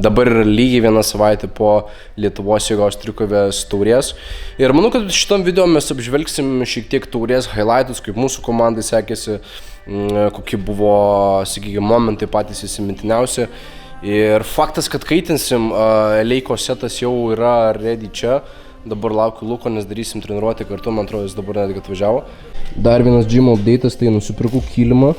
Dabar yra lygiai 1 savaitė po Lietuvos jėgos trikovės taurės. Ir manau, kad šitam video mes apžvelgsim šiek tiek taurės highlightus, kaip mūsų komandai sekėsi, kokie buvo, sakykime, momentai patys įsimintiniausi. Ir faktas, kad kaitinsim, Leiko setas jau yra ready čia. Dabar laukiu Luko, nes darysim treniruotę kartu, man atrodo, jis dabar netgi atvažiavo. Dar vienas gym update'as, tai nusipirkau kilimą.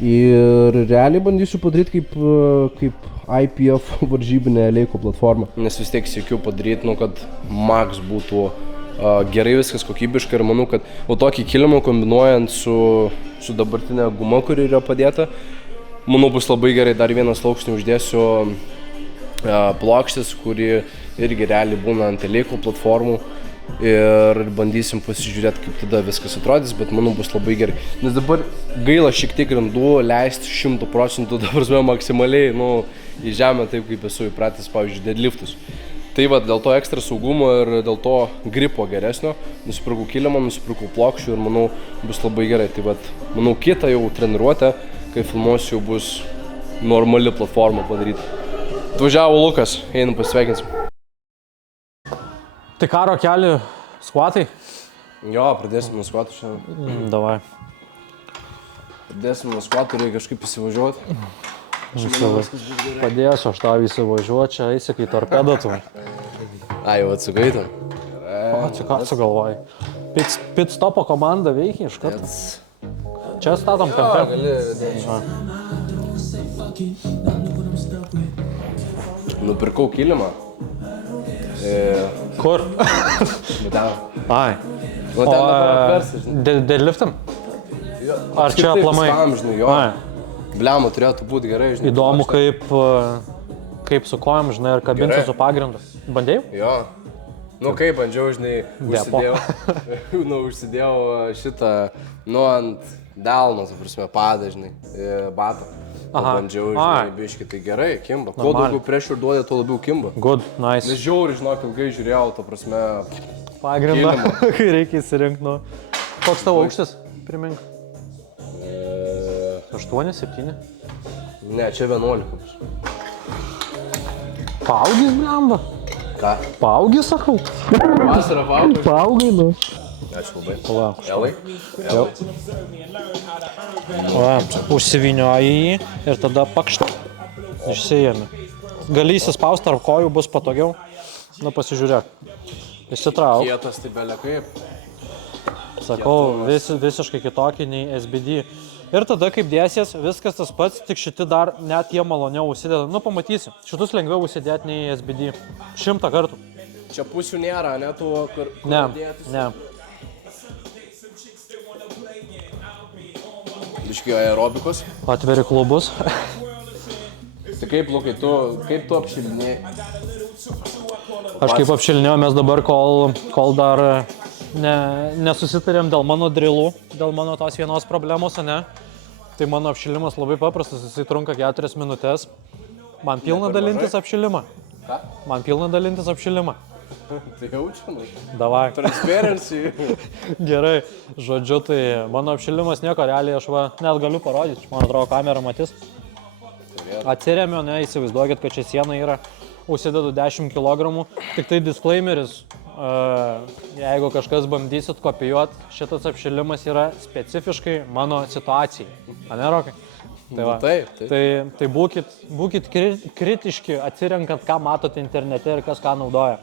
Ir realiai bandysiu padaryti kaip IPF varžybinė Leiko platforma. Nes vis tiek siekiu padaryti, kad max būtų gerai viskas kokybiškai ir manau, kad tokį kilimą kombinuojant su dabartinė guma, kuri yra padėta, manau bus labai gerai. Dar vieną sluoksnį uždėsiu plokštės, kuri irgi realiai būna ant Leiko platformų. Ir bandysim pasižiūrėti, kaip tada viskas atrodys, bet manau bus labai gerai. Nes dabar gaila šiek tiek grindų leisti 100%, dabar maksimaliai į žemę, taip kaip esu įpratęs, pavyzdžiui, deadliftus. Tai dėl to ekstra saugumo ir dėl to gripo geresnio nusipirkau kilimą, nusipirkau plokščių ir manau bus labai gerai. Tai manau kitą jau treniruotę, kai filmuosiu, jau bus normali platforma padaryta. Atvažiavo Lukas, einam pasveikinsim. Tai karo keli skvatai? Jo, pradėsim nuo skvatų šiandien. Davai. Pradėsim nuo skvatų, reikia kažkaip įsivažiuoti. Padėsiu aš tau įsivažiuoti, čia eisi kai torpedą tu. Ai, jau atsugaitam. Čia ką sugalvojai? Pit stopo komanda veikia iš karto. Čia statom kampe. Nupirkau kilimą. Kur? Ai. Deadliftam? Ar čia aplamai? Bliamo turėtų būti gerai, žinai. Įdomu, kaip su kojom, žinai, ir kabinsi su pagrindu. Bandėjau? Jo. Kaip bandžiau, žinai, užsidėjau šitą, ant delno, padą, žinai, batą. Bandžiau, žinai, biškį, tai gerai, kimba. Kuo daugiau pressure duodė, tuo labiau kimba. Good, nice. Nes žiauri, žinok, ilgai žiūrėjau, pagrindą, kai reikia įsirinkti, Koks tavo aukštis, primink? 8, 7? Ne, čia 11. Paaugis, blemba? Ką? Paaugis, sakau. Vasarą paaugis? Paaugai, Ačiū labai. Elai? Užsivinio į jį ir tada pakšt. Išsijėmi. Gali įsispausti tarp kojų, bus patogiau. Pasižiūrėk. Įsitrauk. Kietas tai belia kaip. Sakau, visiškai kitokį nei SBD. Ir tada kaip dėsies, viskas tas pats, tik šiti dar net jie maloniau užsideda. Pamatysi. Šitus lengviau užsidėti nei SBD. 100 kartų. Čia pusių nėra, ne tu, kur dėtis? Ne. Biškio aerobikos. Atveri klubus. Tai kaip, Lukai, kaip tu apšilinėjai? Aš kaip apšilinėjau, mes dabar, kol dar nesusitarėm dėl mano drilų, dėl mano tos vienos problemos, ne? Tai mano apšilimas labai paprastas, jisai trunka 4 minutės. Man pilna dalintis apšilimą. Ką? Man pilna dalintis apšilimą. Tai jaučiamai. Davai. Transparency. Gerai, žodžiu, tai mano apšilimas nieko, realiai aš net galiu parodyti, man atrodo, kamera matys. Atsiremiu, įsivaizduokit, kad čia siena yra, užsidedu 10 kg, tik tai disclaimeris, jeigu kažkas bandysit kopijuoti, šitas apšilimas yra specifiškai mano situacijai. Ane, Rokai? Taip. Tai būkit kritiški, atsirenkant, ką matote internete ir kas ką naudoja.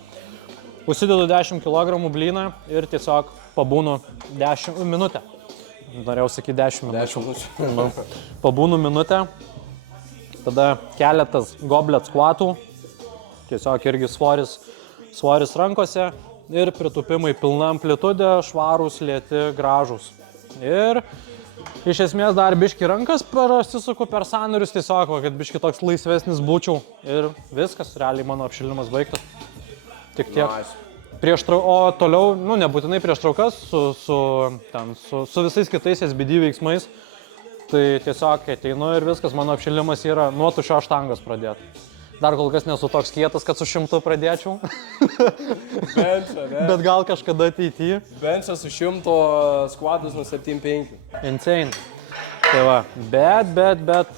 Užsidedu 10 kg blyną ir tiesiog pabūnu 10 minutę. Norėjau sakyti 10 minučių. Pabūnu minutę, tada keletas goblet squatų, tiesiog irgi svoris rankose ir pritūpimai pilna amplitudė, švarūs, lėti, gražūs. Ir iš esmės dar biški rankas prasisuku per sąnarius, tiesiog, kad biški toks laisvesnis būčiau ir viskas, realiai mano apšilimas baigtas. Tik tiek. O toliau, nebūtinai prieš traukas, su visais kitais SBD veiksmais, tai tiesiog ateinu ir viskas, mano apšilimas yra nuo tuščios štangos pradėti. Dar kol kas nesu toks kietas, kad su 100 pradėčiau. Benčą, ne? Bet gal kažkada ateityje. Benčą su 100, skvatus nuo 7,5. Insane. Tai va, bet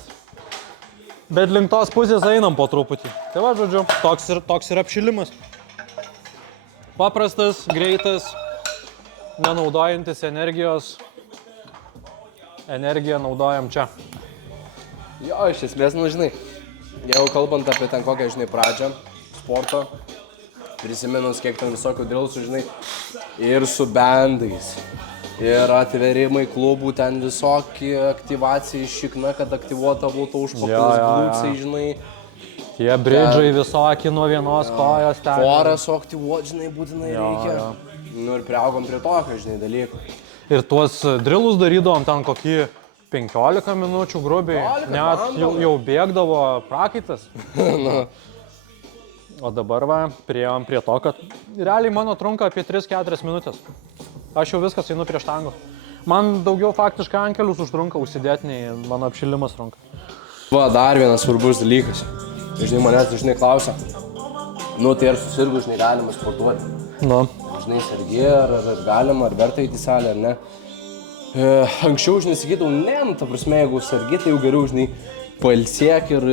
Bet link tos pusės einam po truputį. Tai va, žodžiu, toks ir apšilimas. Paprastas, greitas, nenaudojantis energijos. Energiją naudojam čia. Jo, iš esmės, nu, žinai, jeigu kalbant apie ten kokią, žinai, pradžią sporto, prisiminus, kiek ten visokių drilsų, žinai, ir su bendais, ir atverimai klubų, ten visokie aktyvacijai šikna, kad aktyvuota būtų užpakalis glūksai, žinai. Tie bridžai visokie nuo vienos kojos ten. Foras aktyvuoti, žinai, būtinai reikia. Nu ir priaugom prie tokio, žinai, dalykų. Ir tuos drilus darydavom ten kokį 15 minučių grubiai, net jau bėgdavo prakaitas. O dabar va, priėjom prie to, kad realiai mano trunka apie 3-4 minutės. Aš jau viskas einu prie štangų. Man daugiau faktiškai ankelius užtrunka užsidėti, nei mano apšilimas trunka. Va, dar vienas svarbus dalykas. Žinai, manęs dažnai klausia, nu tai ar susirgus, žinai, galima sportuoti. Nu. Žinai, sergi, ar galima, ar verta įti salę, ar ne. Anksčiau, žinai, sakydavau, ne, nu, ta prasme, jeigu sergi, tai jau geriau, žinai, pailsėk ir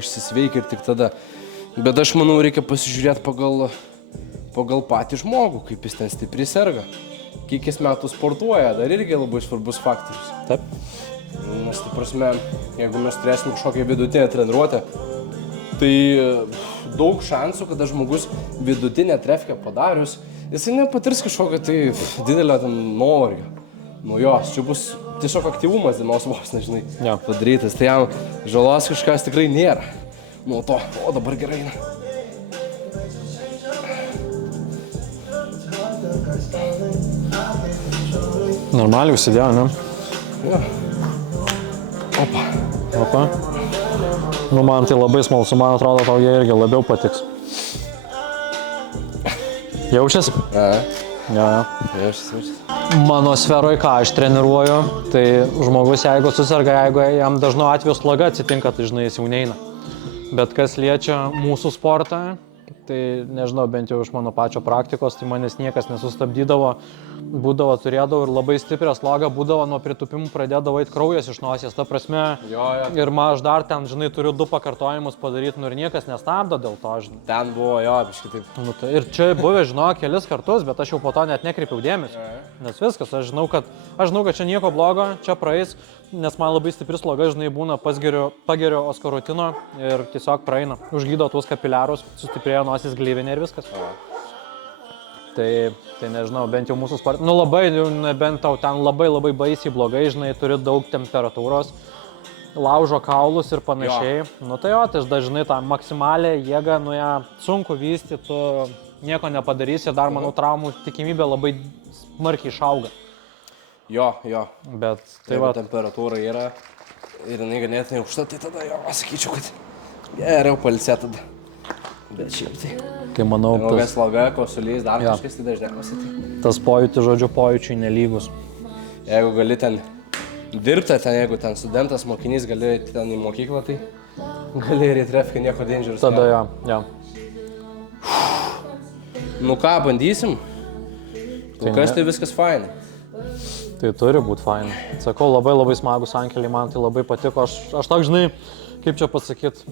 išsisveik ir tik tada. Bet aš manau, reikia pasižiūrėti pagal patį žmogų, kaip jis ten stipriai serga. Kiek jis metų sportuoja, dar irgi labai svarbus faktorius. Taip. Nes, ta prasme, jeigu mes turėsim kažkokią vidutinę treniruotę, tai daug šansų, kad žmogus vidutinę trefkę padarius, jisai nepatirs kažkokią tai didelę ten nuovargio. Nu jos, čia bus tiesiog aktyvumas dienos vos, nežinai, padarytas. Tai jam žalos kažkas tikrai nėra. Nuo to, o dabar gerai eina. Normaliai užsidėjo, ne? Jo. Opa. Opa. Nu, man tai labai smalsu, man atrodo, tau jie irgi labiau patiks. Jaučiasi? Ja. Jaučiasi. Mano sferoje, ką aš treniruoju, tai žmogus, jeigu susirga, jeigu jam dažnu atveju sloga atsitinka, tai žinai, jis jau neina. Bet kas liečia mūsų sportą, tai nežinau, bent jau iš mano pačio praktikos, tai manęs niekas nesustabdydavo, būdavo, turėdavo ir labai stiprią slogą, būdavo nuo pritupimų pradėdavo eit kraujas iš nosies, ta prasme. Jo. Ir aš dar ten, žinai, turiu 2 pakartojimus padaryti, nu ir niekas nestabdo dėl to, žinai. Ten buvo, jo, biškai taip. Nu, tai ir čia buvę, žinau, kelis kartus, bet aš jau po to net nekreipiau dėmesio. Nes viskas, aš žinau, kad čia nieko blogo, čia praeis, nes man labai stipri sloga, žinai, būna pageriu oskarotino ir tiesiog praeina. Užgydo tuos kapiliarus, sustiprėjo nosis gleivinė ir viskas. Tai nežinau, bent jau mūsų sportas, nu labai, bent tau ten labai baisiai blogai, žinai, turi daug temperatūros, laužo kaulus ir panašiai. Jo. Nu tai jo, tai dažnai tą maksimalę jėgą, nu ją sunku vystyti, tu nieko nepadarysi, dar manau traumų tikimybė labai smarkiai išauga. Jo. Bet tai va. Temperatūra yra ir jinai ganėtinai aukšta, tai tada jo, sakyčiau, kad geriau pailsėti tada. Bet šiaip tai. Tai manau, tas sloga, kosulys, dar kažkas tai dažniausiai. Tas pojūtis, žodžiu, pojūčiai nelygus. Jeigu gali ten dirbti, jeigu ten studentas, mokinys, gali ten į mokyklą, tai gali ir į trefkę nieko dangerous. Tada jo. Nu ką, bandysim? Kas tai viskas fainai. Tai turi būti fainai. Sakau, labai smagus ankeliai, man tai labai patiko. Aš toks, žinai, kaip čia pasakyt,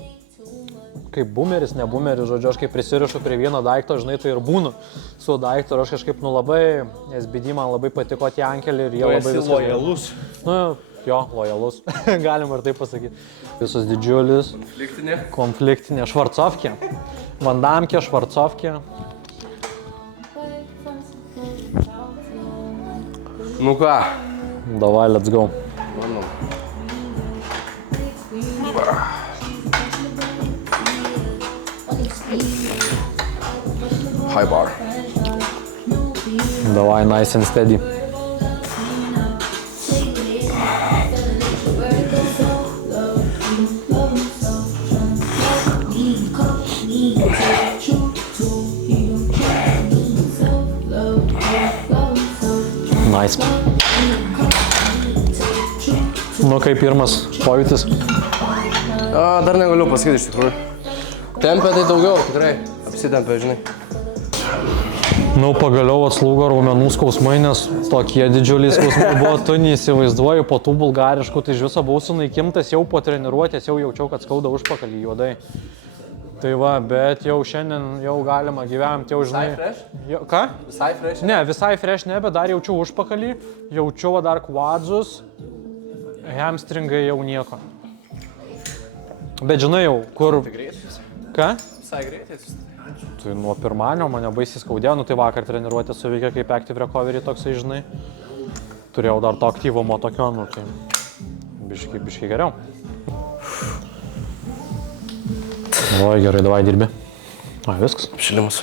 kaip bumeris, ne bumeris, žodžiu, aš kaip prisirišu prie vieno daikto, žinai, tai ir būnu su daiktu ir aš kažkaip, nu labai, SBD man labai patiko tie ankeliai ir jie labai viskas. Tu esi lojalus. Nu, jo, lojalus, galima ir taip pasakyti. Visas didžiulis. Konfliktinė. Švarcovkė. Vandamkė, švarcovkė. Nu ką? Davai, let's go. Manau. High bar. Davai, nice and steady. Nice. Nu, kaip pirmas pojūtis? Dar negaliu pasakyti iš tikrųjų. Tempia tai daugiau, tikrai. Apsitempia, žinai. Nu, pagaliau atslūgo raumenų skausmai, nes tokie didžiuliai skausmai buvo, tu neįsivaizduoju, po tų bulgariškų, tai iš viso buvau sunaikimtas, jau po treniruotės jau jaučiau, kad skauda užpakalį juodai. Tai va, bet jau šiandien jau galima gyventi, jau žinai. Visai fresh? Jau, ką? Visai fresh? Ne, visai fresh ne, bet dar jaučiau užpakalį, jaučiau dar quadsus, hamstringai jau nieko. Bet žinai jau, kur... Tai greitai? Ką? Visai greitai? Tai nuo pirmanio mane baisiai skaudėjo, nu tai vakar treniruotė suveikė kaip Active Recovery toksai, žinai. Turėjau dar to aktyvumo tokio, nu tai biškai geriau. O, gerai, davai dirbi. O, viskas. Apšilimas.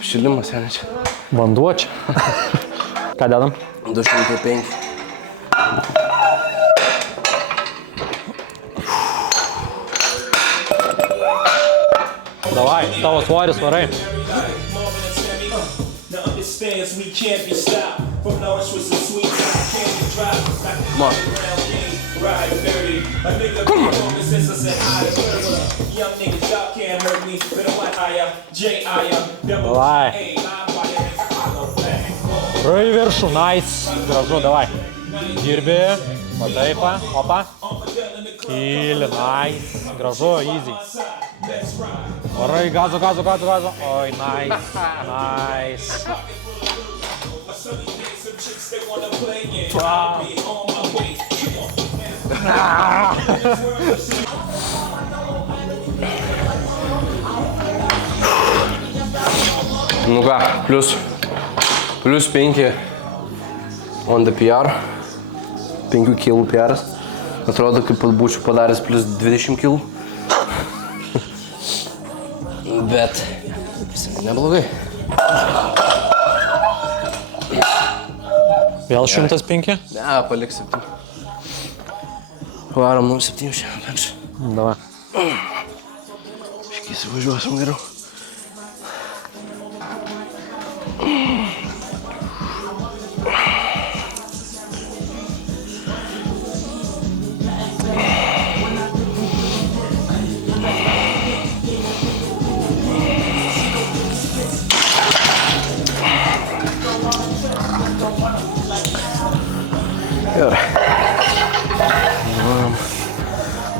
Apšilimas, seniai. Vanduo čia. Ką dedam? 205. Davai, tavo svoris varai. Davai. Rai viršų, nice. Gražu, davai. Dirbi, va taip, opa. Kyli, nice. Gražu, easy. Varai, gazo. Oi, nice. Nu ką, plus 5 on the PR. 5 kilų PR'as. Atrodo, kaip būčiau padaręs plus 20 kilų. Bet visai neblogai. Vėl 105? Ne, palik 7. Varom nuo 7 šiandien. Davai. Šiek įsivažiuosim geriau. Gerai.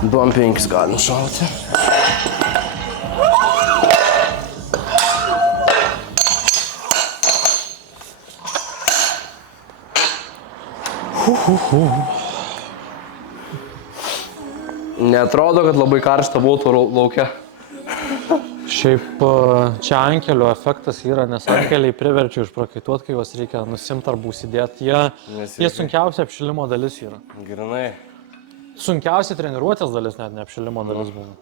Duom 5 galim šauti. Neatrodo, kad labai karšta būtų lauke. Šiaip čia ankelio efektas yra, nes ankeliai priverčia išprakaituoti, kai juos reikia nusimti arba užsidėti. Jie sunkiausia apšilimo dalis yra. Grinai. Sunkiausia treniruotės dalis, net ne apšilimo dalis būna.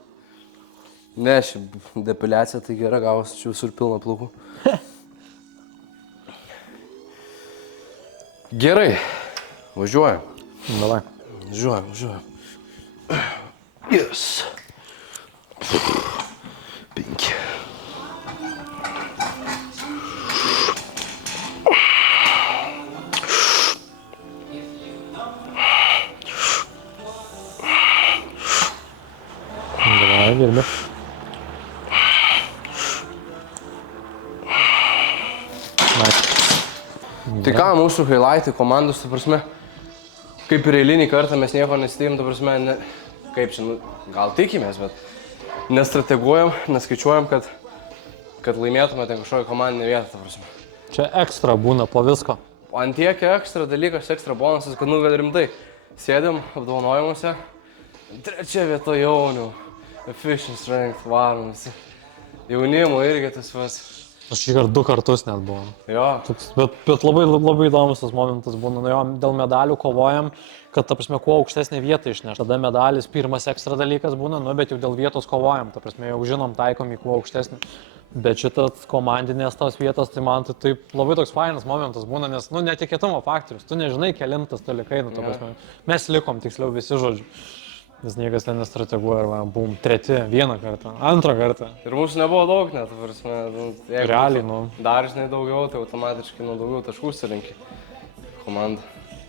Ne, ši depiliacija tai gera gavosi, čia visur pilna plaukų. Gerai, važiuojam. Davai. Važiuojam. Yes. 5. Davai, dirbi. Tai ką, mūsų highlightai komandos, ta prasme, kaip ir eilinį kartą mes nieko nesitėjom, ta prasme, kaip čia, gal tikimės, bet nestrateguojam, neskaičiuojam, kad laimėtume ten kažkokią komandinę vietą, ta prasme. Čia ekstra būna po visko. Ant tiek ekstra dalykas, ekstra bonusas, kad kad rimtai sėdėm apdovanojimuose. 3 vieta jaunių, efficient strength, varom visi. Jaunimo irgi tas vas. Aš šį kartą 2 kartus net buvo. Jo. Bet labai įdomus tas momentas būna. Nu, jo, dėl medalių kovojam, kad, ta prasme, kuo aukštesnė vieta išneš. Tada medalis pirmas ekstra dalykas būna, nu, bet jau dėl vietos kovojam. Ta prasme, jau žinom, taikom į kuo aukštesnį. Bet šitas komandinės tos vietos, tai man tai taip labai toks fainas momentas būna, nes, nu, netikėtumo faktorius. Tu nežinai, kelintas tu likai, nu, ta prasme. Mes likom tiksliau visi, žodžiu. Nes niekas ten nestrateguoja, arba bum, 3, 1 kartą, 2 kartą. Ir mūsų nebuvo daug net, prasme, realiai, nu. Dar žinai daugiau, tai automatiškai daugiau taškų surinki komandą.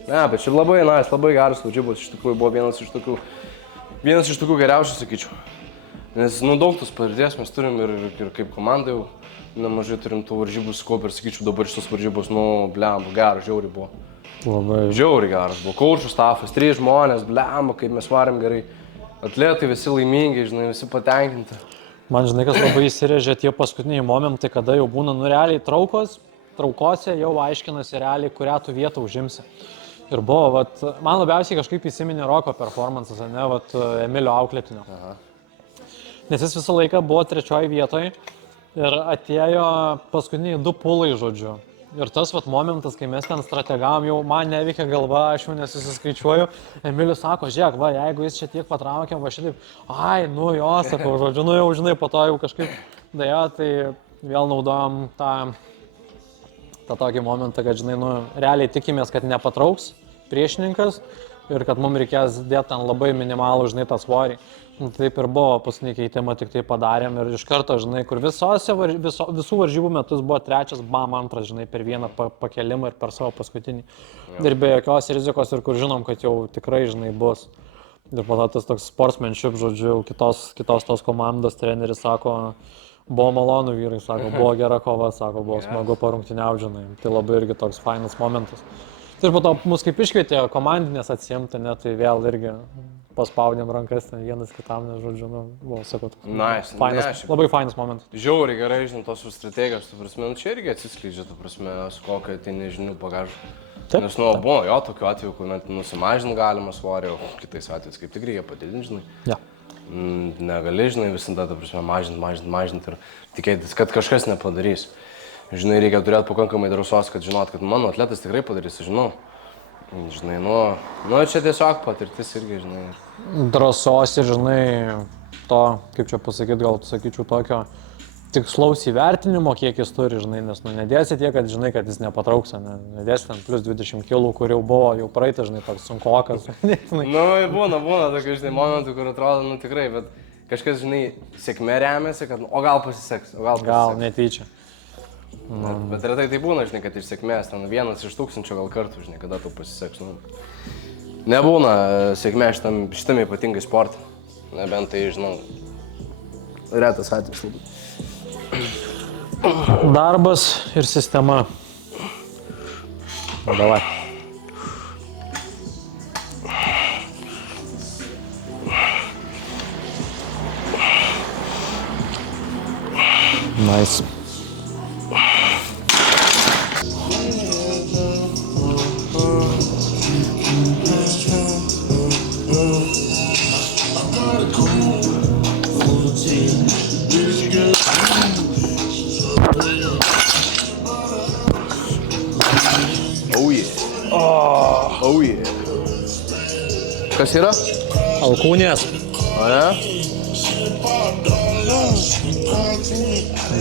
Ne, bet šiaip labai nice, labai geras varžybos, iš tikrųjų buvo vienas iš tokių geriausių, sakyčiau. Nes, nu, daug tos patirties mes turim ir kaip komanda jau nemažai turim tų varžybų sukaupę ir sakyčiau, dabar šitos varžybos, nu, blemba, geras, žiauriai buvo. Labai. Žiauriai geras buvo. Kaučių stafas, 3 žmonės, blemba, kaip mes varėm gerai. Atletai visi laimingi, žinai, visi patenkinti. Man, žinai, kas labai įsirėžė tie paskutiniai momentai, kada jau būna, nu, realiai traukose jau aiškinasi realiai, kurią tu vietą užimsi. Ir buvo, vat, man labiausiai kažkaip įsiminė Roko performances, ne, vat, Emilio auklėtinio. Aha. Nes jis visą laiką buvo 3 vietoje ir atėjo paskutiniai 2 pulai, žodžiu. Ir tas vat momentas, kai mes ten strategavom, jau man neveikia galva, aš jau nesusiskaičiuoju. Emilis sako, žiūrėk, va, jeigu jis čia tiek patraukė, va šitaip, ai, nu jo, sakau, žodžiu, nu jau, žinai, po to jau kažkaip dėjo, tai vėl naudojom tą tokį momentą, kad, žinai, nu, realiai tikimės, kad nepatrauks priešininkas ir kad mums reikės dėti ten labai minimalų, žinai, tą svorį. Nu, taip ir buvo, paskutinį keitimą tik tai padarėm ir iš karto, žinai, kur visų varžybų metus buvo 3, bam, 2, žinai, per vieną pakelimą ir per savo paskutinį. Ir be jokios rizikos ir kur žinom, kad jau tikrai, žinai, bus. Ir po to tas toks sportsmanship, žodžiu, kitos tos komandos treneris sako, buvo malonu vyrai, sako, buvo gera kova, sako, buvo smagu parungtyniauti, žinai. Tai labai irgi toks fainas momentas. Ir po to mus kaip iškvietė komandinės atsiimti, ne, tai vėl irgi paspaudėm rankas ten vienas kitam, ne, žodžiu, nu, buvo, sakau, fainas, labai fainas momentas. Žiauriai gerai, žinai, tos strategijos, tu prasme, nu, čia irgi atsiskleidžia, tu prasme, su kokia tai nežinių bagažu. Nes, nu, buvo jo tokių atvejų, kur net nusimažinti galima svorį, o kitais atvejais kaip tik reikia padidinti, žinai. Ja. Negali, žinai, visada, ta prasme, mažinti ir tikėtis, kad kažkas nepadarys. Žinai, reikia turėti pakankamai drąsos, kad žinot, kad mano atletas tikrai padarys, žinau. Žinai, nu, čia tiesiog patirtis irgi, žinai. Drąsos ir, žinai, to, kaip čia pasakyti, gal sakyčiau, tokio tikslaus įvertinimo, kiek jis turi, žinai, nes, nu, nedėsi tiek, kad, žinai, kad jis nepatrauks, nedėsi ten plus 20 kg, kur jau buvo, jau praeitą, žinai, toks sunkokas. Nu, būna tokių, žinai, momentų, kur atrodo, nu, tikrai, bet kažkas, žinai, sėkmė remiasi, kad, o gal pasiseks, o gal pasiseks. Gal netyčia. Bet retai tai būna, žinai, kad iš sėkmės, ten 1 iš 1000 gal kartų, žinai, kada tu pasiseks. Nu, nebūna sėkmė šitam ypatingai sportui, nebent tai, žinau, retas atvejis labai. Darbas ir sistema. O, davai. Nice. Oh yeah. Kas yra? Alkūnės. O ne?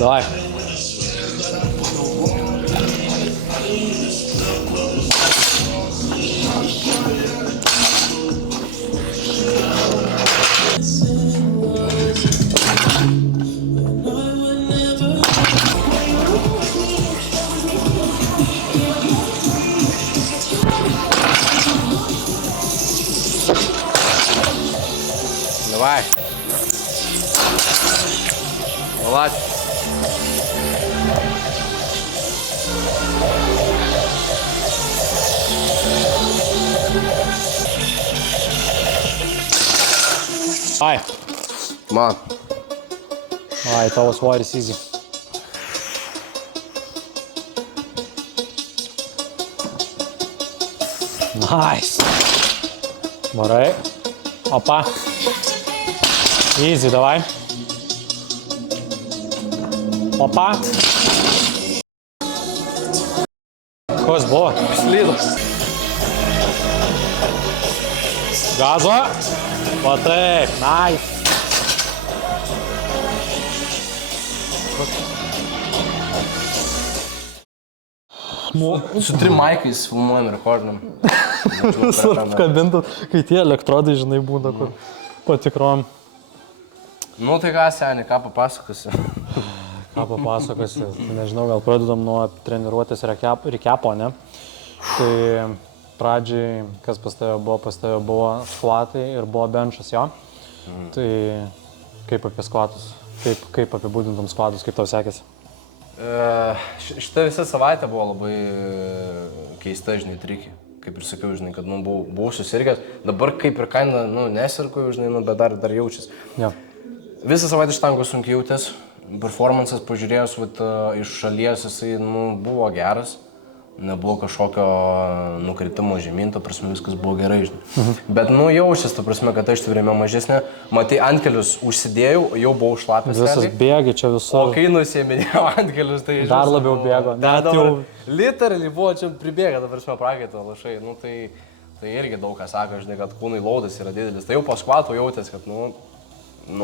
Davai. Давай. Молодец. Ai. Man. Ai, tavo svoris easy. Nice. Varai. Opa. Easy, давай. Opa. Kas buvo? Slydas. Gazo. Va taip, nice. Su 3 maikais filmuojam rekordinam. Apkabintas, kai tie elektrodai, žinai, būna, kur patikrom. Nu tai ką, seniai, ką papasakosi? Ką papasakosi? Nežinau, gal pradedam nuo treniruotės rekepo, ne? Tai pradžiai, kas pas tave buvo squatai ir buvo benchas, jo. Tai Kaip apie skvatus? Kaip apibūdintum skvatus, kaip tau sekėsi? Šitą visą savaitę buvo labai keista, žinai, trikį. Kaip ir sakiau, žinai, kad buvau susirgęs. Dabar kaip ir kaina, nesirku, žinai, bet dar jaučiasi. Ja. Visą savaitę štangos sunkiai jautės. Performances pažiūrėjus iš šalies, jisai buvo geras. Nebuvo kažkokio nukritimo žemyn, ta prasme viskas buvo gerai, žinai. Bet jaučiasi, ta prasme, kad aš turėjome mažesnė. Matai, antkelius užsidėjau, jau buvau šlapęs. Visas bėgi čia visur. O kai nusėminėjau antkelius, tai dar labiau bėgo. Net jau... Literaliai buvo čia pribėgę, ta prasme, prakaito lašai. Tai irgi daug ką sako, žinai, kad kūnai laudas yra didelis. Tai jau po skvatų jautės, kad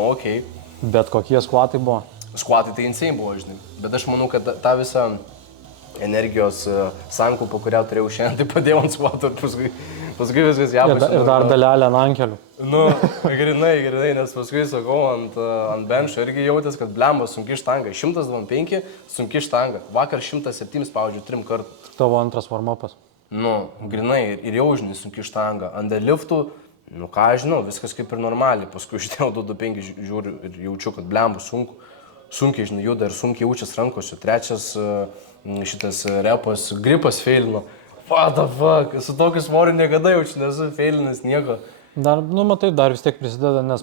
okei. Bet kokie skvatai buvo? Skvatai tai insane buvo, žinai. Bet aš manau, kad tą visą energijos sankaupą, kurią turėjau šiandien, tai padėjau ant skvato ir paskui viskas japas. Ir dar dalelę ant ankelių. Grinai, nes paskui sakau, ant benčio irgi jautės, kad blemba sunki štanga. 125 sunki štanga. Vakar 107 spaudžiu 3 kartų. Tavo antras warm-upas. Grinai ir jau, žinai, sunki štanga. Ant liftų, ką aš žinau, viskas kaip ir normaliai. Paskui išdėjau 225 žiūriu ir jaučiu, kad blemba sunku. Sunkiai, žinai, juda ir sunkiai jaučias rankose. Trečias šitas repas, gripas feilino. What the fuck, su tokiu svoriu niekada jaučiu, nesu feilinęs nieko. Dar, matai, dar vis tiek prisideda, nes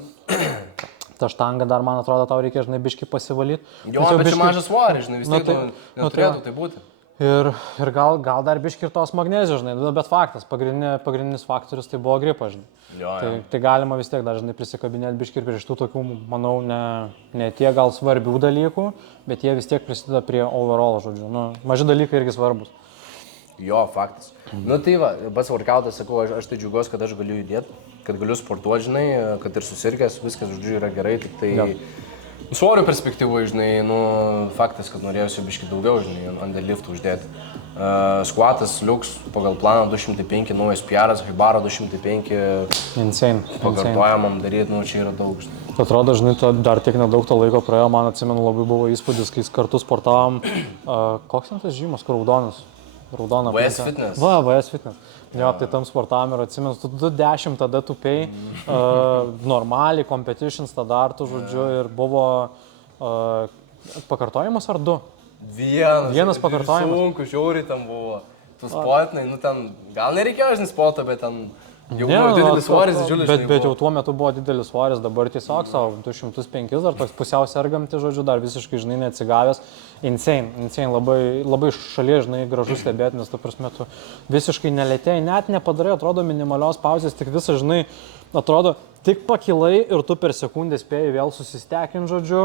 ta štanga dar, man atrodo, tau reikia, žinai, biškį pasivalyti. Jo, bet čia mažas svoris, žinai, vis tiek neturėtų tai būti. Ir gal dar biškį ir tos magnezijos, žinai, bet faktas, pagrindinis faktorius tai buvo gripas, žinai. Jo. Tai galima vis tiek dar, žinai, prisikabinėti biškį ir prieš tų tokių, manau, ne tie gal svarbių dalykų, bet jie vis tiek prisideda prie overall, žodžiu. Maži dalykai irgi svarbus. Jo, faktas. Tai va, pats workoutas, sakau, aš tai džiaugiuosi, kad aš galiu judėti, kad galiu sportuoti, žinai, kad ir susirgęs, viskas, žodžiu, yra gerai, tik tai... Ja. Svorio perspektyvoje, žinai, faktas, kad norėjusi biškį daugiau, žinai, ant liftų uždėti. Skvatas liuks pagal planą 205, naujas PR'as, Haibaro 205. Insane. Pakartojamam daryti, čia yra daug, žinai. Atrodo, žinai, dar tiek nedaug to laiko praėjo, man atsimenu, labai buvo įspūdis, kai kartu sportavom. Koks ten tas žymas, kur raudonas? Raudona. VS Fitness. VS Fitness. Jo, tai tam sportavom ir atsimenu, tu 210 tada tupėjai, normaliai, competition standartų, žodžiu, ir buvo pakartojimas ar 2? Vienas pakartojimas. Sunku, žiauriai tam buvo. Tu spotinai, ten gal nereikėjo, žinai, spotą, bet ten jau buvo didelis svoris, didžiulis. Bet jau tuo metu buvo didelis svoris, dabar tiesiog savo 205, dar toks pusiau sergamti, žodžiu, dar visiškai, žinai, neatsigavęs. Insane, labai šalia, žinai, gražus stebėti, nes tu prasme tu visiškai nelėtėjai, net nepadarai, atrodo, minimalios pauzės, tik visą, žinai, atrodo, tik pakilai ir tu per sekundę spėjai vėl susistekinti, žodžiu,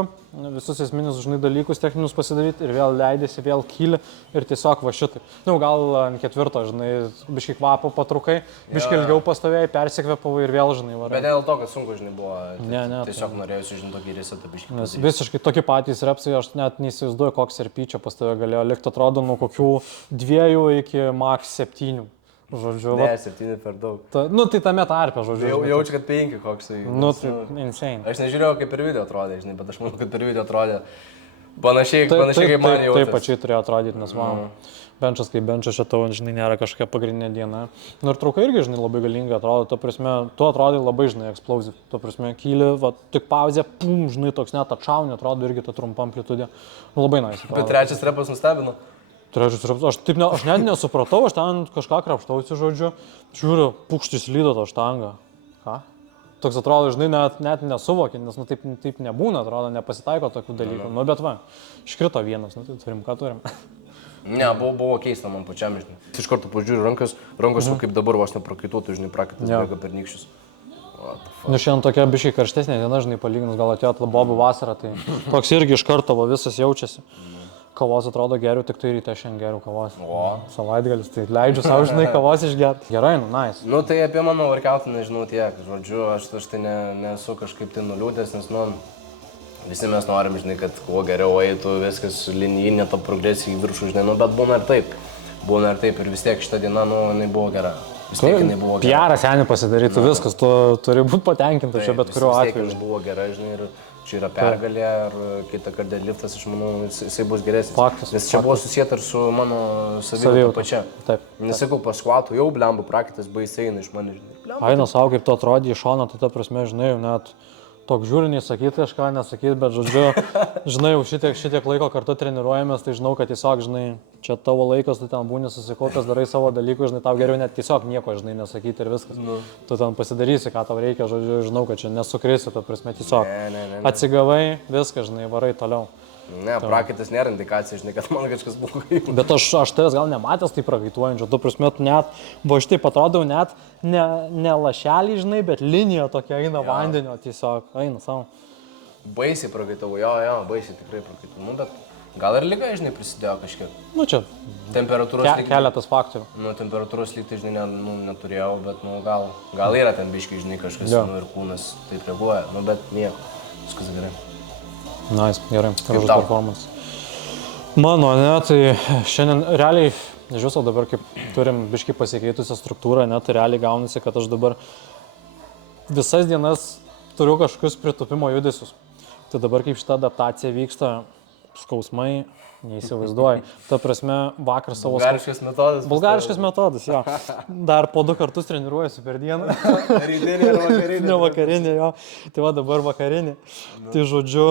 visus esminius, žinai, dalykus techninius pasidaryti ir vėl leidėsi, vėl kyli ir tiesiog va šitai. Gal ant ketvirto, žinai, biškai kvapo patrukai, biškai ilgiau pastovėjai, persikvėpavai ir vėl, žinai, varai. Bet ne dėl to, kad sunku, žinai, buvo. Ne. Tiesiog norėjusi, žinai, tokį resetą biškai. Nes visiškai tokie patys repsai, aš net neįsivaizduoju, koks RP čia pas tave galėjo likti, atrodo, nuo kokių 2 iki max 7. Žodžiu, ne, 7 per daug. Tai tame tarpe, žodžiu. Jaučiu, kad 5 koks tai. Tai insane. Aš nežiūrėjau, kaip per video atrodė, žinai, bet aš manau, kad per video atrodė panašiai kaip man jautėsi. Taip pačiai turėjo atrodyti, nes man benčas kaip benčas čia tavo, žinai, nėra kažkokia pagrindinė diena. Ir trauka irgi, žinai, labai galingai atrodo, ta prasme, tu atrodai labai, žinai, explosive. Ta prasme, kyli, tik pauzė, pum, žinai, toks net atšaunė, atrodo irgi ta trumpa amplitudė. Labai nice. Bet trečias repas nustebino. Aš net nesupratau, aš ten kažką krapštausi, žodžiu, žiūriu, pukštis lydo tą štangą. Ką? Toks atrodo, žinai, net nesuvoki, nes taip nebūna, atrodo, nepasitaiko tokių dalykų. Bet va, iškrito vienas, tai turim, ką turim. Ne, buvo keista man pačiam, žinai. Iš karto pažiūriu rankos kaip dabar vos neprakaituotų, žinai, prakaitas bėga per nykščius. Šiandien tokia biškai karštesnė diena, žinai, palyginus, gal atėjo atlabobų vasarą, tai toks irgi iš karto visas jaučiasi. Kavos atrodo geriau, tik tai ryte šiandien geriau kavos. Savaitgalis, tai leidžiu savo, žinai, kavos išgerti. Gerai, nice. Tai apie mano workoutą nežinau tiek. Žodžiu, aš tai nesu kažkaip tai nuliūdęs, nes, visi mes norim, žinai, kad kuo geriau eitų, viskas linijinė, ta progresija į viršų, žinai, bet būna ir taip. Ir vis tiek šitą dieną, jinai buvo gera. Vis tiek jinai buvo gera. PR seniai pasidarytų viskas, tu turi būti patenkinta čia bet kuriuo atveju. Vis tiek buvo gera, žinai, ir čia yra pergalė ir kitą kartą liftas, aš manau, jisai bus geresnis. Faktas. Nes čia buvo susijęta ir su mano savijauta pačia. Taip. Nesakau, pas skvatų jau blemba prakaitas baisiai eina iš manęs, žinai. Aina savo, kaip tu atrodė iš šono, tai ta prasme, žinai, net toks žiūriniai sakyti kažką, nesakyti, bet žodžiu, žinai, jau šitiek laiko kartu treniruojamės, tai žinau, kad tiesiog, žinai, čia tavo laikas, tu ten būni susikaupęs, darai savo dalykų, žinai, tau geriau net tiesiog nieko, žinai, nesakyti ir viskas. Tu ten pasidarysi, ką tau reikia, žodžiu, žinau, kad čia nesukrisi, ta prasme, tiesiog atsigavai, viskas, žinai, varai toliau. Ne, prakaitas nėra indikacija, žinai, kad man kažkas blogai. Bet aš tavęs gal nematęs taip prakaituojančio, tu prasme, tu net, buvo aš taip atrodau, net ne lašelį, žinai, bet linija tokia eina vandenio, tiesiog eina savo. Baisiai prakaitavau, jo, baisiai tikrai prakaitavau, nu, bet gal ir lyga, žinai, prisidėjo kažkiek. Nu čia, Temperatūros keletas faktorių. Nu, temperatūros lyg tai, žinai, neturėjau, bet, nu, gal yra ten biškai, žinai, kažkas, nu, ir kūnas taip reaguoja, nu, bet nieko, viskas gerai. Nice, gerai, gražus performance. Mano, ne, tai šiandien realiai, iš viso dabar kaip turim biškai pasikeitusią struktūrą, ne, tai realiai gaunasi, kad aš dabar visas dienas turiu kažkokius pritupimo judesius. Tai dabar kaip šita adaptacija vyksta, skausmai, neįsivaizduoju. Ta prasme, vakar savo... Bulgariškas metodas. Bulgariškas metodas, jo. Dar po 2 kartus treniruojuosi per dieną. Rytinė ir vakarinė. Ne vakarinė, jo. Tai va dabar vakarinė. Tai žodžiu...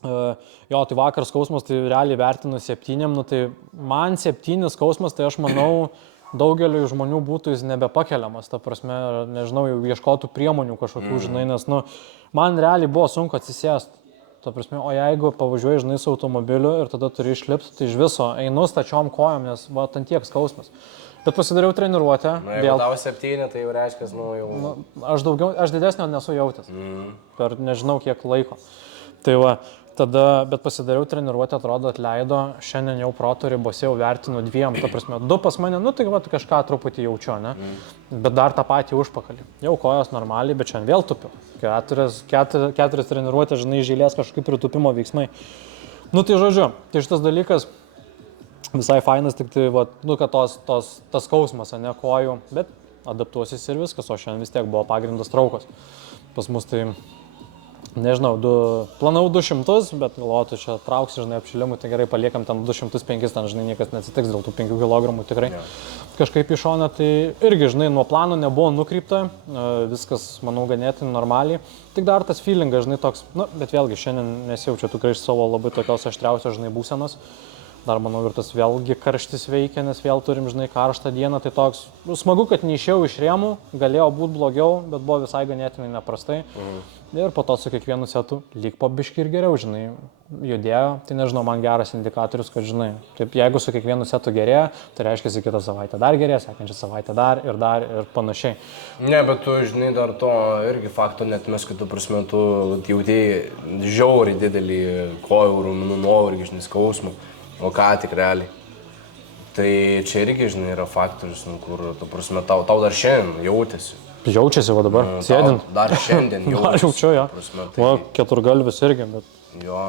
Jo, tai vakar skausmas, tai realiai vertinu 7, nu tai man 7 skausmas, tai aš manau, daugeliu žmonių būtų jis nebepakeliamas, ta prasme, nežinau, jau ieškotų priemonių kažkokių, žinai, nes, nu, man realiai buvo sunku atsisėsti, ta prasme, o jeigu pavažiuoji, žinai, su automobiliu ir tada turi išlipti, tai iš viso einu stačiom kojom, nes, va, ant tiek skausmas. Bet pasidariau treniruotę. Nu, jeigu tau 7, tai jau reiškia, nu, jau... Nu, aš didesnio nesu jautęs per nežinau kiek laiko. Tai va, tada, bet pasidariau treniruotę, atrodo, atleido, šiandien jau proto ribose jau vertinu 2, ta prasme, 2 pas mane, nu tai va, kažką truputį jaučiu, ne? Bet dar tą patį užpakalį. Jau kojos normaliai, bet šiandien vėl tupiu. 4 treniruotės, žinai, žylės kažkokių pritupimo veiksmai. Nu tai žodžiu, tai šitas dalykas visai fainas, tik tai, va, nu, kad tas skausmas, ne, kojų, bet adaptuosis ir viskas, o šiandien vis tiek buvo pagrindas traukos. Pas mus tai... Nežinau, planau 200, bet galvoju, čia trauksiu, žinai, apšilimų, tai gerai paliekam ten 205, ten, žinai, niekas neatsitiks dėl tų 5 kg tikrai. Kažkaip į šoną, tai irgi, žinai, nuo plano nebuvo nukrypta, viskas, manau, ganėtinai normaliai. Tik dar tas feelingas, žinai, toks, nu, bet vėlgi šiandien nesijaučiu tikrai iš savo labai tokios aštriausios, žinai, būsenos. Dar, manau, ir tas vėlgi karštis veikia, nes vėl turim, žinai, karštą dieną, tai toks, smagu, kad neišėjau iš rėmų, galėjo būti blogiau, bet buvo visai ganėtinai neprastai. Ir po to su kiekvienu setu lyg po biškį ir geriau, žinai, judėjo, tai nežinau, man geras indikatorius, kad, žinai, taip, jeigu su kiekvienu setu gerėja, tai reiškia, kitą savaitę dar gerėja, sekančią savaitę dar ir panašiai. Ne, bet tu, žinai, dar to irgi fakto netmes, kad tu prasme, tu jautėjai žiauriai didelį kojų raumenų nuovargį, žinai, skausmą. O ką tik realiai. Tai čia irgi, žinai, yra faktorius, kur, tu prasme, tau dar šiandien jautėsi. Jaučiasi va dabar, sėdint. Dar šiandien jautėsi. Dar jaučiu, jo. Tai... Va, keturgalvis irgi, bet... Jo,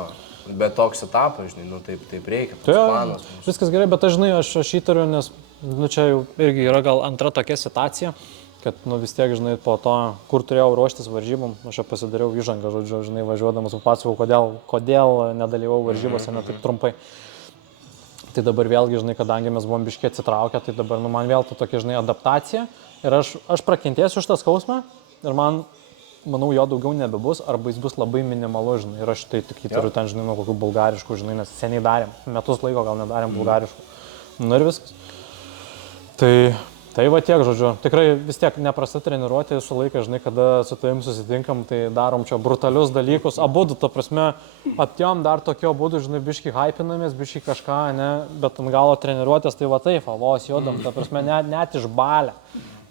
bet toks etapas, žinai, nu taip reikia, tai planas. Viskas gerai, bet aš, žinai, aš įtariu, nes, nu, čia jau irgi yra gal antra tokia situacija, kad, nu, vis tiek, žinai, po to, kur turėjau ruoštis varžybom, aš pasidariau įžangą, žodžiu, žinai, važiuodamas, papasakau, kodėl nedalyvau varžybose, ne taip trumpai. Tai dabar vėlgi, žinai, kadangi mes buvom biškiai atsitraukę, tai dabar, nu, man vėl ta tokia, žinai, adaptacija ir aš prakentėsiu šitą skausmą ir man, manau, jo daugiau nebebus, arba jis bus labai minimalus, žinai, ir aš tai tik įtariu ten, žinai, nuo kokių bulgariškų, žinai, nes seniai darėm, metus laiko gal nedarėm bulgariškų, nu ir viskas. Tai va tiek, žodžiu, tikrai vis tiek neprasta treniruotė visą laiką, žinai, kada su tavim susitinkam, tai darom čia brutalius dalykus, abudu, ta prasme, atjom dar tokio abudu, žinai, biškai hypinamės, biškai kažką, ne, bet ant galo treniruotės, tai va taip, vos jodam, ta prasme, net išbalę.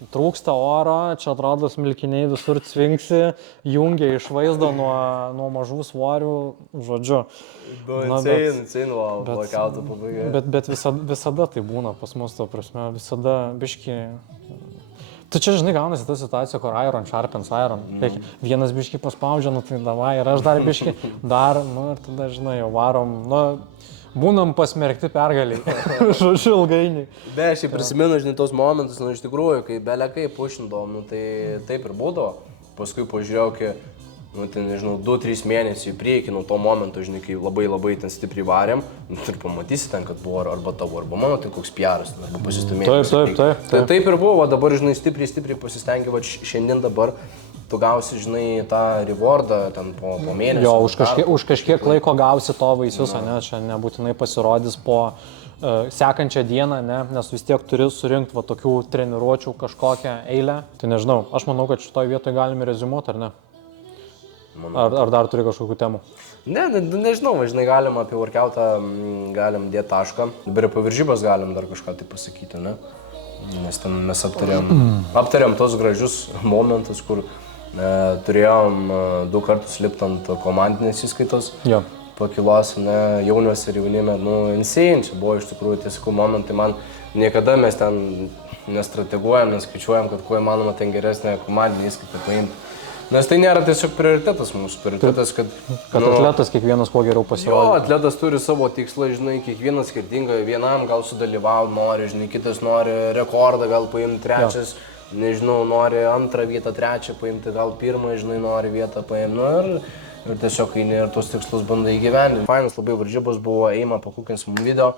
Trūksta oro, čia atrodo smilkiniai visur cvinksi, jungia iš vaizdo nuo mažų svorių, žodžiu. Blokautų pabaigai. Bet visada tai būna pas mus, ta prasme, visada biški... Tu čia, žinai, gaunasi ta situacija, kur iron sharpens iron. Vienas biški paspaudžia, nu tai davai, ir aš dar biški, nu ir tada, žinai, jau varom, nu... Būnam pasmerkti pergaliai, žodžiu, ilgainiui. Be, aš prisimenu, žinai, tos momentus, nu, iš tikrųjų, kai belekai pušindavom, nu, tai taip ir būdavo. Paskui pažiūrėjau, kai, nu, ten, nežinau, 2-3 mėnesių į priekį nuo to momento, žinai, kai labai ten stipriai varėm, nu, ir pamatysi ten, kad buvo arba tavo, arba mano, tai koks piaras, arba pasistumėjimas. Taip. Tai taip ir buvo, dabar, žinai, stipriai pasistengiu, va šiandien dabar tu gausi, žinai, tą rewardą ten po mėnesio. Jo, už kažkiek laiko gausi to vaisius, ne, čia nebūtinai pasirodys po sekančią dieną, ne, nes vis tiek turi surinkti va tokių treniruočių kažkokią eilę. Tai nežinau, aš manau, kad šitoje vietoje galime reziumuoti, ar ne? Ar dar turi kažkokių temų? Nežinau, žinai, galim apie workoutą, galim dėti tašką. Dabar apie varžybas galim dar kažką tai pasakyti, ne? Nes ten mes aptarėm tos gražius momentus, kur turėjom 2 kartus lipti ant komandinės įskaitos. Jo. Pakilos, ne, jauniuose ir jaunime, insane, čia buvo iš tikrųjų tiesiog momentai, man niekada mes ten nestrateguojam, neskaičiuojam, kad kuo įmanoma ten geresnę komandinę įskaitą paimti. Nes tai nėra tiesiog prioritetas mūsų, prioritetas, kad atletas kiekvienas kuo geriau pasirodo. Jo, atletas turi savo tikslą, žinai, kiekvienas skirtingai, vienam gal sudalyvauti nori, žinai, kitas nori rekordą gal paimti, trečias, nežinau, nori 2 vietą, 3 paimti, gal 1, žinai, nori vietą paimti, ir tiesiog eini ir tuos tikslus bandai įgyvendinti. Fainas labai varžybos buvo, eima pakukins mum video,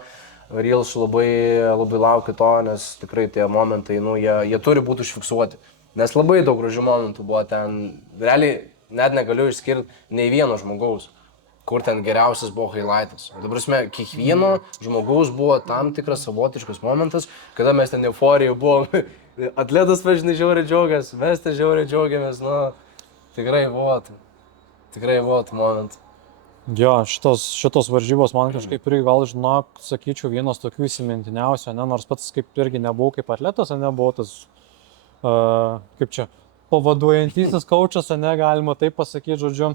Reels labai laukiu to, nes tikrai tie momentai, jie turi būti užfiksuoti. Nes labai daug gražių momentų buvo ten, realiai net negaliu išskirti nei vieno žmogaus, kur ten geriausias buvo highlightas. Dabar kiekvieno žmogaus buvo tam tikras savotiškas momentas, kada mes ten euforijoje buvom, atletas važinai žiauriai džiaugiamės, mes ten žiauriai džiaugiamės, tikrai buvo tų momentų. Jo, šitos varžybos man kažkaip irgi gal, žinok, sakyčiau, vienas tokių įsimintiniausių, ne, nors pats kaip irgi nebuvau kaip atletas, nebuvau tas, kaip čia, pavaduojantysis kaučas, galima taip pasakyti, žodžiu,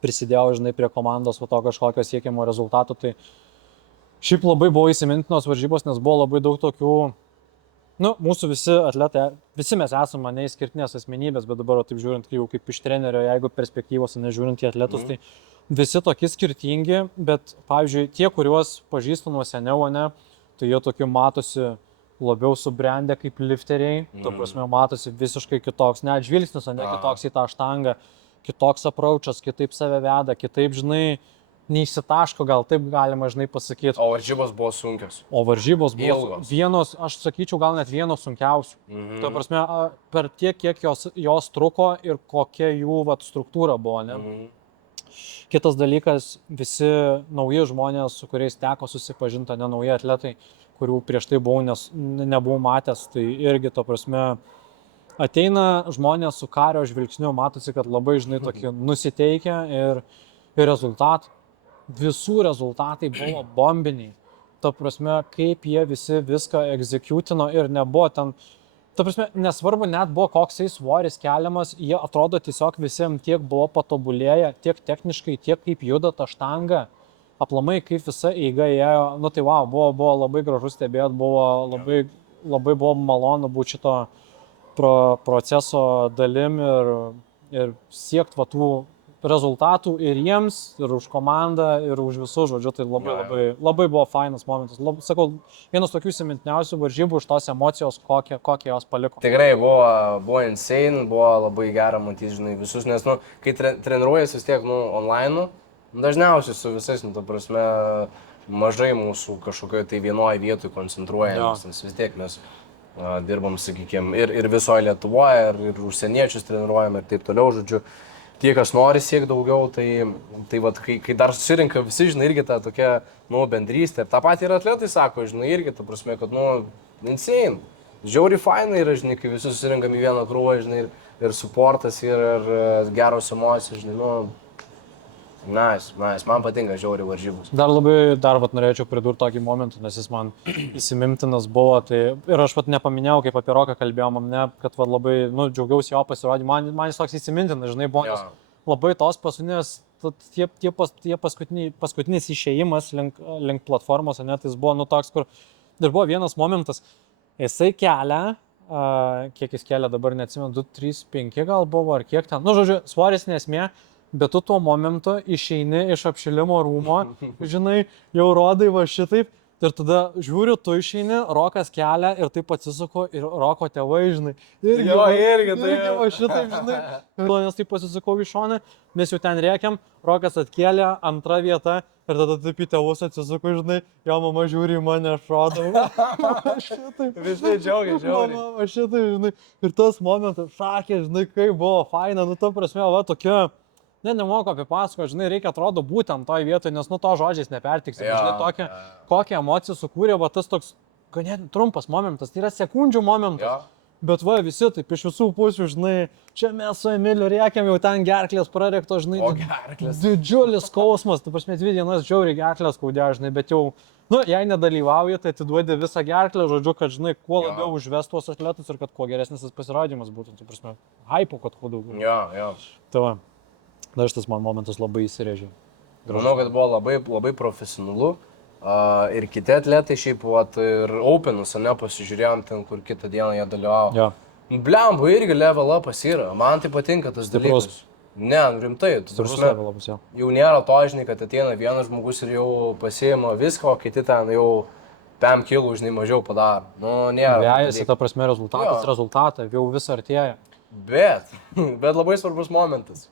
prisidėjau, žinai, prie komandos to kažkokio siekiamo rezultato, tai šiaip labai buvo įsimintinos varžybos, nes buvo labai daug tokių, mūsų visi atletai, visi mes esame neišskirtinės asmenybės, bet dabar taip žiūrint, jau kaip iš trenerio, jeigu perspektyvos, nežiūrint į atletus, tai visi tokie skirtingi, bet, pavyzdžiui, tie, kuriuos pažįstu nuo seniau, tai jie tokie matosi labiau subrendę kaip lifteriai, ta prasme matosi visiškai kitoks, net žvilgsnis, kitoks į tą štangą, kitoks approachas, kitaip save veda, kitaip, žinai, neįsitaško, gal taip galima, žinai, pasakyti. O varžybos buvo sunkios. O varžybos buvo vienos, aš sakyčiau, gal net vienos sunkiausių. Tai prasme, per tiek, kiek jos truko ir kokia jų struktūra buvo, ne? Kitas dalykas, visi nauji žmonės, su kuriais teko susipažinti, nauji atletai, kurių prieš tai nebuvau matęs, tai irgi, to prasme, ateina žmonės su kario žvilgsniu, matosi, kad labai, žinai, tokie nusiteikę ir rezultatai. Visų rezultatai buvo bombiniai. Ta prasme, kaip jie visi viską egzekutino ir nebuvo ten. Ta prasme, nesvarbu net buvo koksai svoris keliamas, jie atrodo tiesiog visiems tiek buvo patobulėję, tiek techniškai, tiek kaip juda ta štanga. Aplamai, kaip visa eiga ėjo, tai wow, buvo labai gražu stebėti, labai buvo malonu būti šito proceso dalim ir siekti tų rezultatų ir jiems, ir už komandą, ir už visus, žodžiu, tai labai buvo fainas momentas. Sakau, vienas tokių įsimintiniausių varžybų už tos emocijos, kokią jos paliko. Tikrai buvo insane, buvo labai gera matyti, žinai, visus, nes, kai treniruojas vis tiek, online, dažniausiai su visais, ta prasme, mažai mūsų kažkokioje tai vienoje vietoje koncentruojamės, nes vis tiek mes dirbam, sakykime, ir visoje Lietuvoje, ir užsieniečius treniruojam ir taip toliau, žodžiu. Tie, kas nori siekti daugiau, tai vat, kai dar susirinka visi, žinai, irgi ta tokia, bendrystė. Ta pati ir atletai sako, žinai, irgi, ta prasme, kad, insane. Žiauriai fainai yra, žinai, kai visi susirinkam į vieną krūvą, žinai, ir supportas, ir geros emocijos, žinai, nice, man patinka žiauriai varžybos. Dar norėčiau pridurti tokį momentą, nes jis man įsimimtinas buvo, tai ir aš nepaminėjau, kaip apie Roką kalbėjom, kad labai, džiaugiausi jo pasirodymą, man jis toks įsimintinas, žinai, buvo, nes labai tos paskutinės, tie paskutinis išėjimas link platformos, tai jis buvo, toks, kur ir buvo vienas momentas, jisai kelia, kiek jis kelia dabar, neatsimenu, 2, 3, 5 gal buvo, ar kiek ten, žodžiu, svoris nesmė. Bet tu tuo momentu išeini iš apšilimo rūmo, žinai, jau rodai va šitaip Ir tada žiūriu, tu išeini, Rokas kelia ir taip atsisuko ir Roko tėvai, žinai. Irgi va šitaip, žinai. Nes taip pasisukau į šoną, mes jau ten rėkiam, Rokas atkėlė, antra vieta ir tada taip į tėvus atsisuko, žinai, jo mama žiūri į mane, aš rodau. Šitaip. Visi džiaugiasi. Mama, šitaip, žinai. Ir tas momentas, šakė, žinai, kaip buvo faina, nu ta prasme, va tokia. Nemoku apie pasako, žinai, reikia atrodo būtent toj vietoje, nes nu to žodžiais nepertiksi. Žinai, kokią emociją sukūrė, va tas toks ganėtinai trumpas momentas, tai yra sekundžių momentas. Bet va, visi taip iš visų pusių, žinai, čia mes su Emiliu rėkiam, jau ten gerklės prarekto, žinai. O gerklės. Didžiulis skausmas, tu prasme, 2 dienas žiauriai gerklės skaudė, žinai, bet jau, nu, jei nedalyvauji, tai atiduodi visą gerklę, žodžiu, kad, žinai, kuo labiau užves tuos atletus ir kad kuo geresnis tas pasirodymas būtų, tu prasme, hypo, kad kuo daugiau. Jo. Tai va. Dar šitas man momentas labai įsirėžė. Manau, kad buvo labai profesionalu. Ir kiti atletai šiaip, ir Openus, pasižiūrėjom ten, kur kitą dieną jie dalyvavo. Ja. Blembu, irgi level upas yra. Man tai patinka tas dalykas. Ne, rimtai. Jau nėra to, žinai, kad ateina vienas žmogus ir jau pasiima viską, o kiti ten jau 5 kilų, žinai, mažiau padaro. Nu, nėra. Vejasi, ta prasme, rezultatą, jau vis artėja. Bet labai svarbus momentas.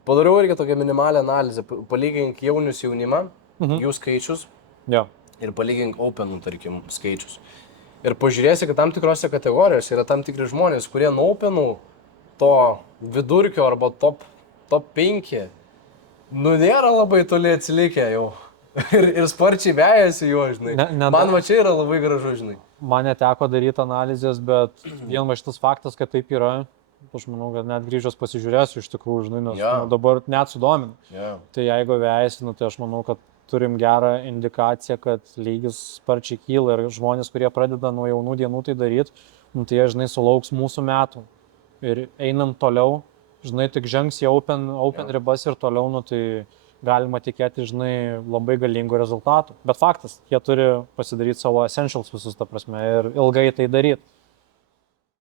Padariau irgi tokią minimalią analizę, palygink jaunius jaunimą, jų skaičius ir palygink Openų, tarkim, skaičius. Ir pažiūrėsi, kad tam tikrose kategorijose yra tam tikri žmonės, kurie nuo Openų to vidurkio arba top 5, nu nėra labai toli atsilikę jau. Ir sparčiai vejasi juo, žinai. Man va čia yra labai gražu, žinai. Man neteko daryti analizės, bet vien va šitas faktas, kad taip yra. Aš manau, kad net grįžęs pasižiūrėsiu iš tikrųjų, žinai, nes dabar net sudomina. Tai jeigu vejasi, tai aš manau, kad turim gerą indikaciją, kad lygis sparčiai kyla ir žmonės, kurie pradeda nuo jaunų dienų tai daryti, tai jie, žinai, sulauks mūsų metų. Ir einant toliau, žinai, tik žengs į open ribas ir toliau, tai galima tikėti, žinai, labai galingų rezultatų. Bet faktas, jie turi pasidaryti savo essentials visus, ta prasme, ir ilgai tai daryti.